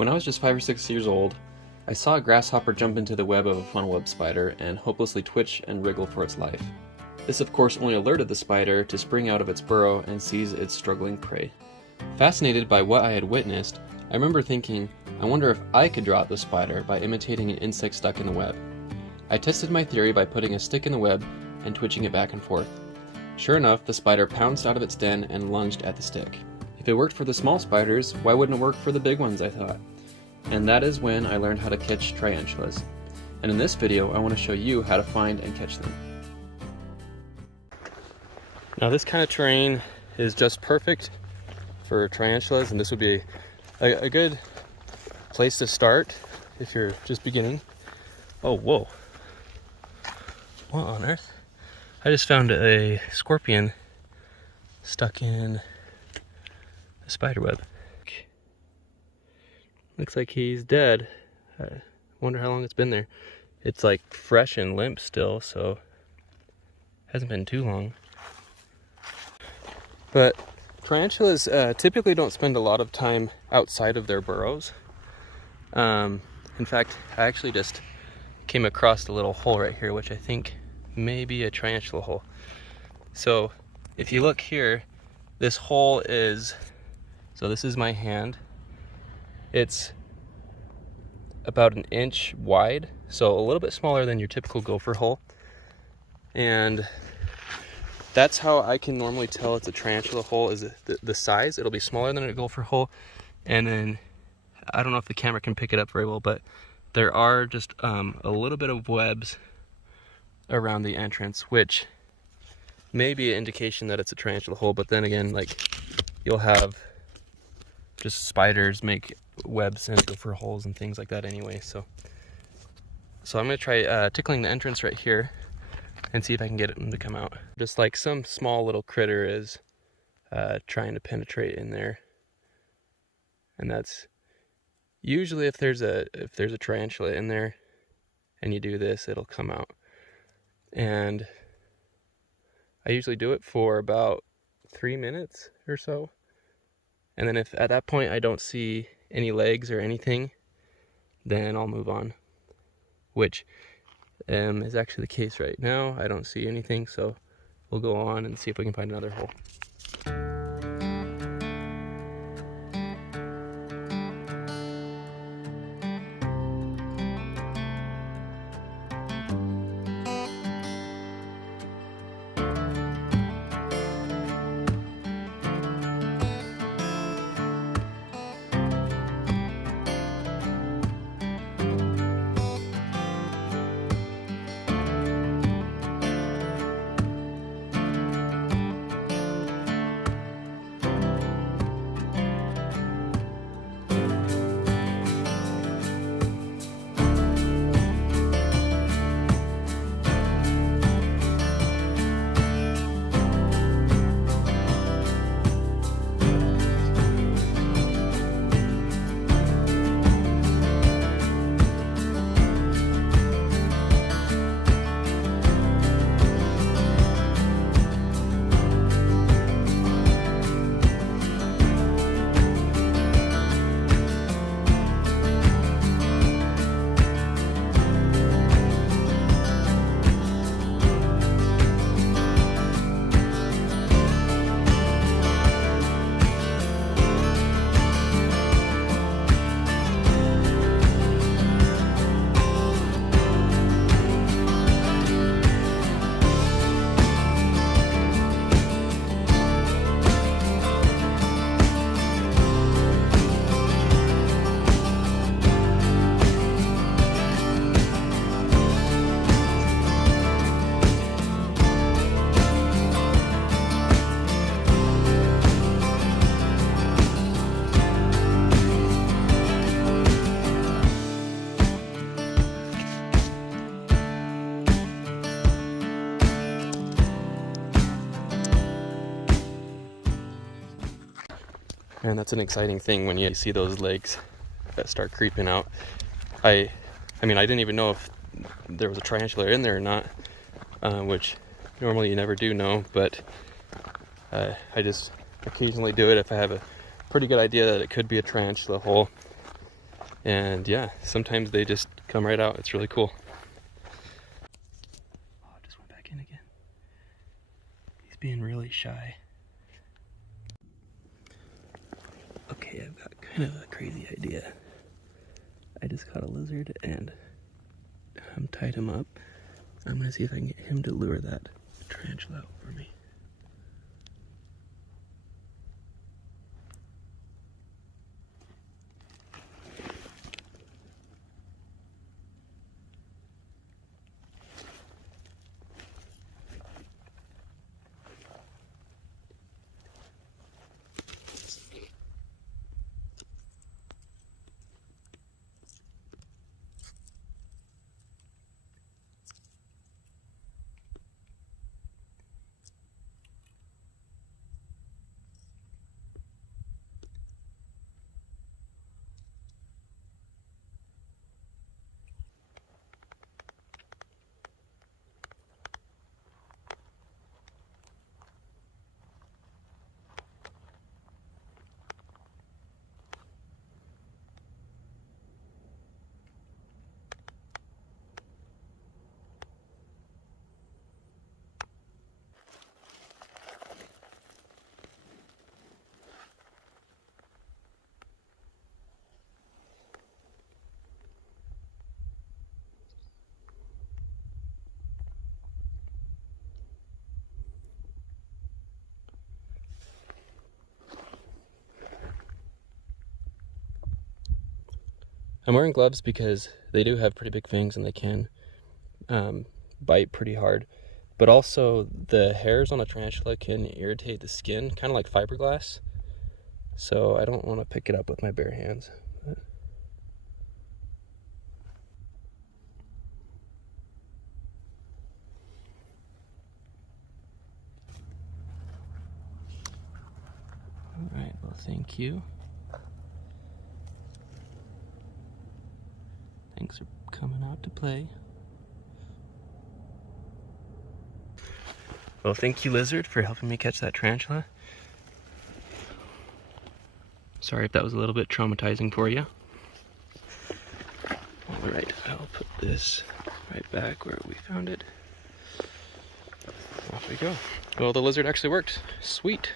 When I was just 5 or 6 years old, I saw a grasshopper jump into the web of a funnel web spider and hopelessly twitch and wriggle for its life. This of course only alerted the spider to spring out of its burrow and seize its struggling prey. Fascinated by what I had witnessed, I remember thinking, I wonder if I could draw out the spider by imitating an insect stuck in the web. I tested my theory by putting a stick in the web and twitching it back and forth. Sure enough, the spider pounced out of its den and lunged at the stick. If it worked for the small spiders, why wouldn't it work for the big ones, I thought. And that is when I learned how to catch tarantulas. And in this video, I want to show you how to find and catch them. Now this kind of terrain is just perfect for tarantulas, and this would be a good place to start if you're just beginning. Oh, whoa. What on earth? I just found a scorpion stuck in a spider web. Looks like he's dead. I wonder how long it's been there. It's like fresh and limp still, so hasn't been too long. But tarantulas typically don't spend a lot of time outside of their burrows. In fact, I actually just came across a little hole right here, which I think may be a tarantula hole. So if you look here, this hole is, so this is my hand. It's about 1 inch wide, so a little bit smaller than your typical gopher hole. And that's how I can normally tell it's a tarantula hole, is the size. It'll be smaller than a gopher hole. And then, I don't know if the camera can pick it up very well, but there are just a little bit of webs around the entrance, which may be an indication that it's a tarantula hole. But then again, like, you'll have just spiders make webs and gopher holes and things like that anyway. So I'm gonna try tickling the entrance right here and see if I can get them to come out. Just like some small little critter is trying to penetrate in there. And that's usually if there's a tarantula in there and you do this, it'll come out. And I usually do it for about 3 minutes or so. And then if at that point I don't see any legs or anything, then I'll move on. Which is actually the case right now. I don't see anything, so we'll go on and see if we can find another hole. And that's an exciting thing when you see those legs that start creeping out. I mean, I didn't even know if there was a tarantula in there or not, which normally you never do know, but I just occasionally do it if I have a pretty good idea that it could be a tarantula hole. And yeah, sometimes they just come right out. It's really cool. Oh, it just went back in again. He's being really shy. Okay, I've got kind of a crazy idea. I just caught a lizard and tied him up. I'm gonna see if I can get him to lure that tarantula out for me. I'm wearing gloves because they do have pretty big fangs and they can bite pretty hard. But also the hairs on a tarantula can irritate the skin, kind of like fiberglass. So I don't want to pick it up with my bare hands. All right, well, thank you. Thanks for coming out to play. Well, thank you, Lizard, for helping me catch that tarantula. Sorry if that was a little bit traumatizing for you. All right, I'll put this right back where we found it. Off we go. Well, the lizard actually worked. Sweet.